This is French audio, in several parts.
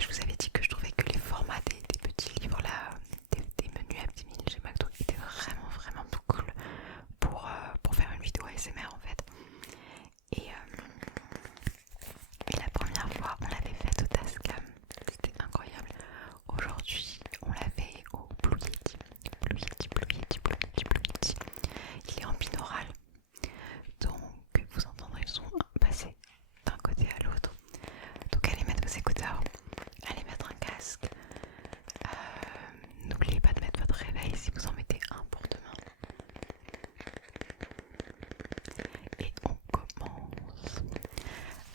Je vous avais dit que je trouvais que les formats des petits livres là, des menus à 10 000 chez McDo étaient vraiment tout cool pour faire une vidéo ASMR en fait. Et, et la première fois on l'avait faite au Tascam, c'était incroyable. Aujourd'hui on l'a fait au Blue Yeti. Blue Yeti, Blue Yeti, Blue Yeti, Blue Yeti. Il est en binaural, donc vous entendrez le son passer d'un côté à l'autre. Donc allez mettre vos écouteurs, allez mettre un casque. N'oubliez pas de mettre votre réveil si vous en mettez un pour demain. Et on commence.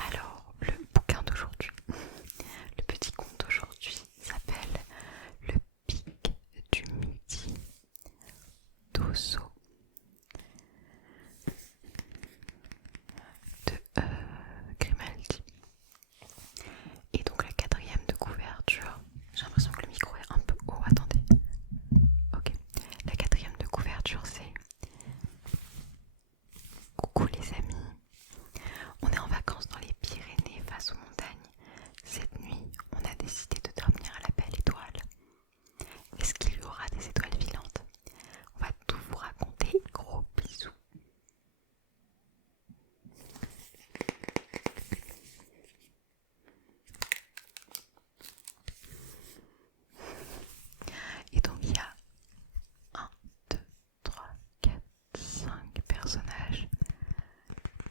Alors, le bouquin d'aujourd'hui, le petit conte d'aujourd'hui s'appelle Le pic du midi d'Osso de Grimaldi. Et donc la quatrième de couverture, j'ai l'impression que le micro est un peu haut, attendez. Ok, la quatrième de couverture c'est coucou les amis, on est en vacances dans les Pyrénées face aux montagnes. Cette nuit, on a décidé de dormir à la belle étoile. Est-ce qu'il y aura des étoiles filantes? On va tout vous raconter, gros bisous. Et donc il y a 1, 2, 3, 4, 5 personnages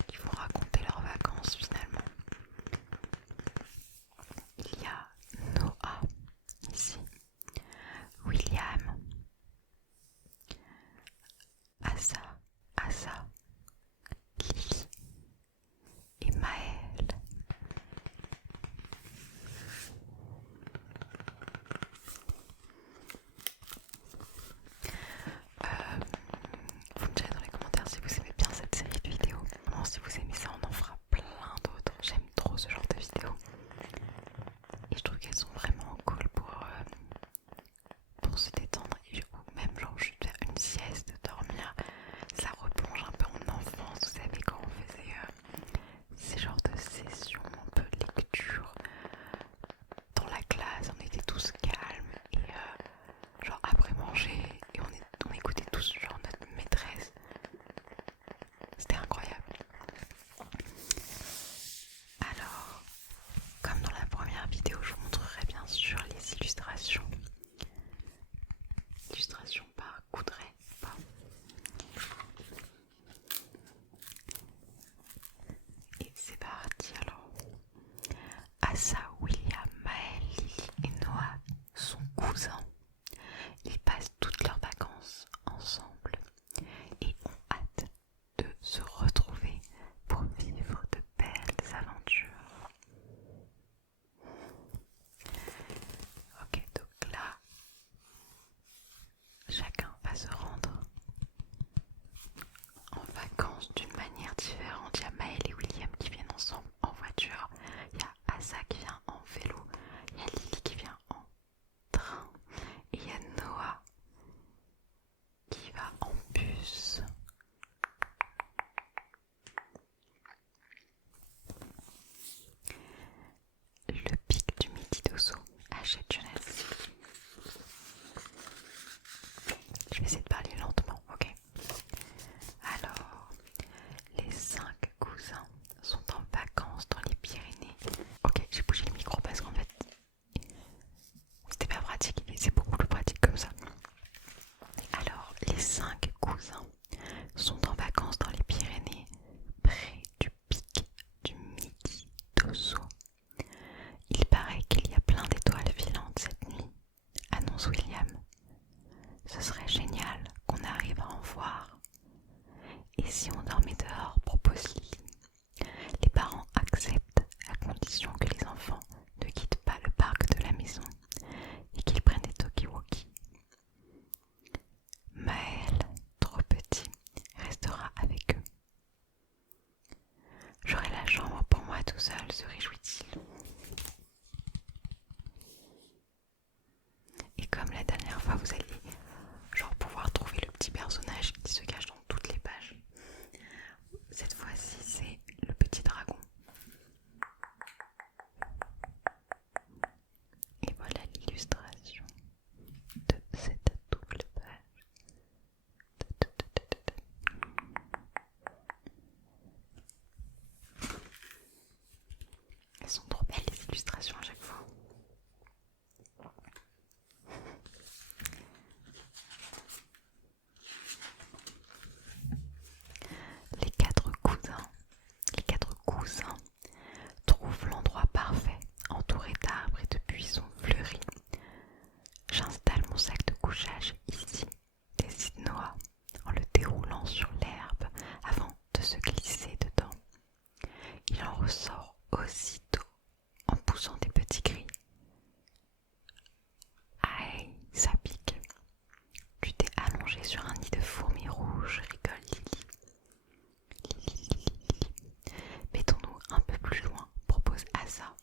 qui vont raconter leurs vacances finalement. Il y a Noah ici, William, Asa, Lily et Maël. Vous me direz dans les commentaires si vous aimez bien cette série de vidéos. Vraiment, si vous aimez ça, on en fera plein d'autres. J'aime trop ce genre de vidéos. Et je trouve qu'elles sont vraiment cool pour se détendre. Et même genre juste faire une sieste, dormir, ça replonge un peu en enfance. Vous savez quand on faisait ces genres de sessions un peu de lecture dans la classe, on était tous calmes et genre après manger et on écoutait tous genre notre maîtresse. C'était incroyable. Alors, comme dans la première vidéo, je vous montrerai bien sûr les illustrations. Illustrations par Coudray. Et c'est parti alors. Asa, William, Maël, Lily et Noah sont cousins. Ils passent toutes leurs vacances ensemble et ont hâte de se retrouver pour vivre de belles aventures. Ok, donc là, chacun va se rendre en vacances d'une manière différente. Il y a Maël et William qui viennent ensemble en voiture. Il y a Asa qui vient en vélo. Il y a Lily qui vient en train. Et il y a Noah qui va en bus. Le pic du midi d'Osso, Hachette Jeunesse. Je vais essayer de parler lentement, ok? Alors, les 5 cousins sont en vacances dans les Pyrénées. Ok, j'ai bougé le micro parce qu'en fait, c'était pas pratique, c'est beaucoup plus pratique comme ça. Alors, les 5 cousins sont en vacances dans les Pyrénées, près du pic du midi d'Osso. Il paraît qu'il y a plein d'étoiles filantes cette nuit, annonce William. Ce serait génial qu'on arrive à en voir. Et si on dormait dehors, propose Lily. Les parents acceptent à condition que les enfants ne quittent pas le parc de la maison et qu'ils prennent des talkie-walkie. Maël, trop petit, restera avec eux. J'aurai la chambre pour moi tout seul, se réjouit-il. Et comme la dernière fois, vous allez genre pouvoir trouver le petit personnage qui se cache dans toutes les pages. Cette fois-ci, c'est le petit dragon. d'arbres et de buissons fleuris. J'installe mon sac de couchage ici, décide Noah, en le déroulant sur l'herbe avant de se glisser dedans. Il en ressort aussitôt en poussant des petits cris. Aïe, ça pique. Tu t'es allongé sur un nid de fourmis rouges, rigole Lily. Lily. Mettons-nous un peu plus loin, propose Asa.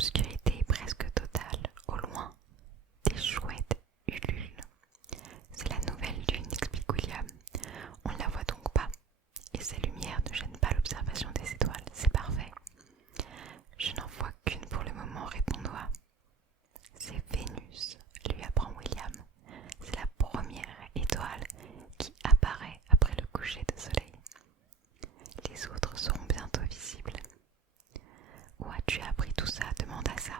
l'obscurité presque totale, au loin, des chouettes ululent. C'est la nouvelle lune, explique William. On ne la voit donc pas, et ces lumières ne gênent pas l'observation des étoiles, c'est parfait. Je n'en vois qu'une pour le moment, répond Noah. C'est Vénus, lui apprend William. C'est la première étoile qui apparaît après le coucher de soleil. Les autres seront bientôt visibles. Où as-tu appris tout ça demande Asa.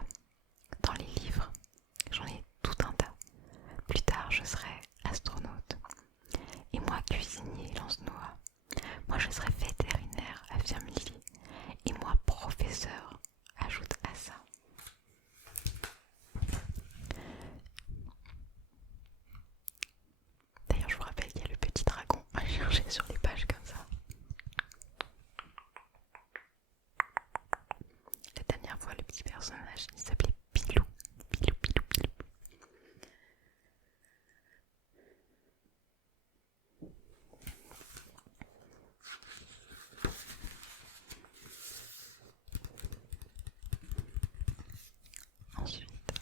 Dans les livres, j'en ai tout un tas. Plus tard, je serai astronaute. Et moi, cuisinier, lance Noah. Moi, je serai vétérinaire, affirme Lily. Et moi, professeur, ajoute Asa. D'ailleurs, je vous rappelle qu'il y a le petit dragon à chercher sur les pages comme ça. La dernière fois, le petit personnage, il s'appelait Pilou. Pilou, Pilou, Pilou. Ensuite,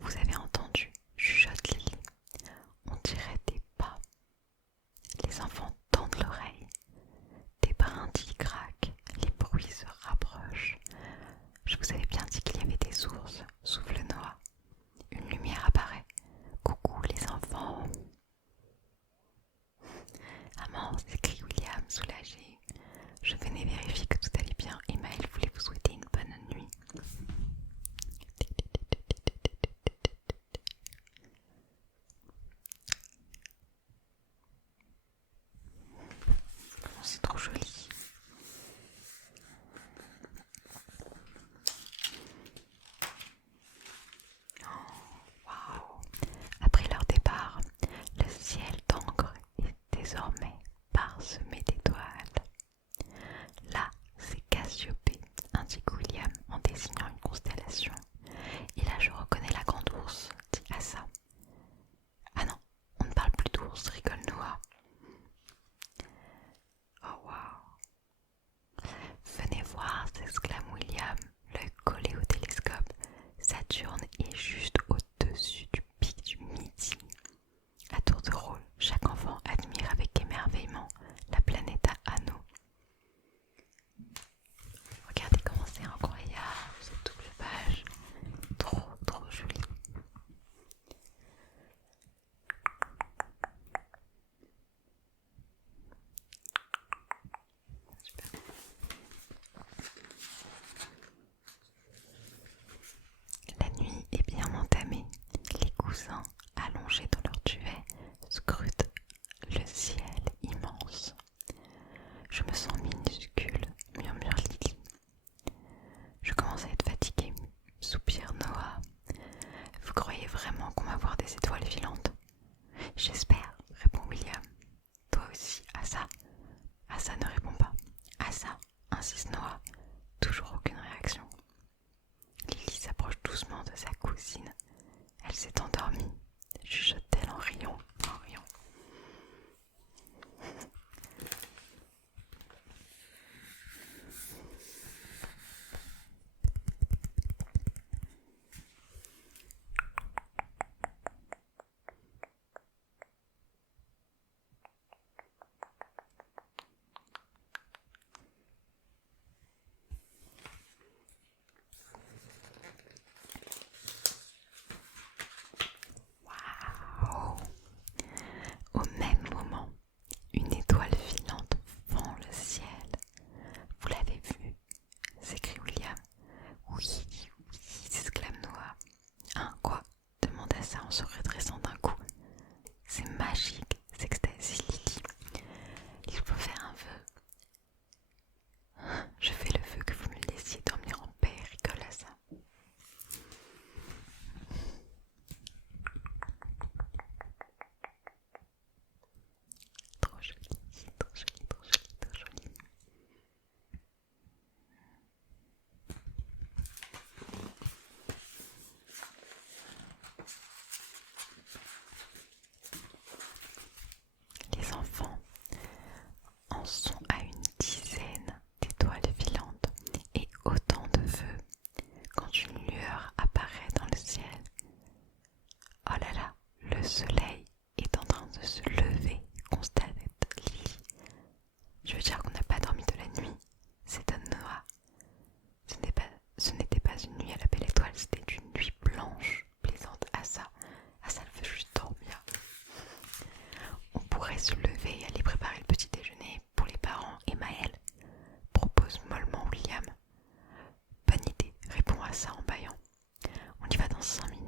vous avez entendu, chuchote Lily. On dirait des pas. Les enfants tendent l'oreille. Des brindilles craquent, les bruits se rapprochent. Je vous avais bien dit qu'il y avait des ours, souffle Noah. Une lumière apparaît. Coucou les enfants. Maman, s'écrie William, soulagé. Je venais vérifier que tout allait bien et Maëlle voulait vous souhaiter une bonne nuit. Oh, c'est trop joli. Waouh. Après leur départ, le ciel d'encre est désormais parsemé d'étoiles. Là, c'est Cassiopée, indique William en désignant une constellation. Et là, je reconnais la grande ours, dit Asa. Ah non, on ne parle plus d'ours, rigole Noah. Oh waouh. Venez voir, s'exclame William, l'œil collé au télescope. Saturne est juste au-dessus du pic du Midi. À tour de rôle, chaque enfant admire avec émerveillement la planète à anneaux. Regardez comment c'est incroyable, cette double page. Trop, trop jolie. Super. La nuit est bien entamée. Les cousins, allongés dans leur duvet, scrutent le ciel immense. Je me sens minuscule, murmure Lily. Je commence à être fatiguée, soupire Noah. Vous croyez vraiment qu'on va voir des étoiles filantes? J'espère, répond William. Toi aussi, Asa? Asa ne répond pas. Asa, insiste Noah. Toujours aucune réaction. Lily s'approche doucement de sa cousine. Elle s'est endormie, chuchote-t-elle en riant, en riant. Waouh! 5 minutes.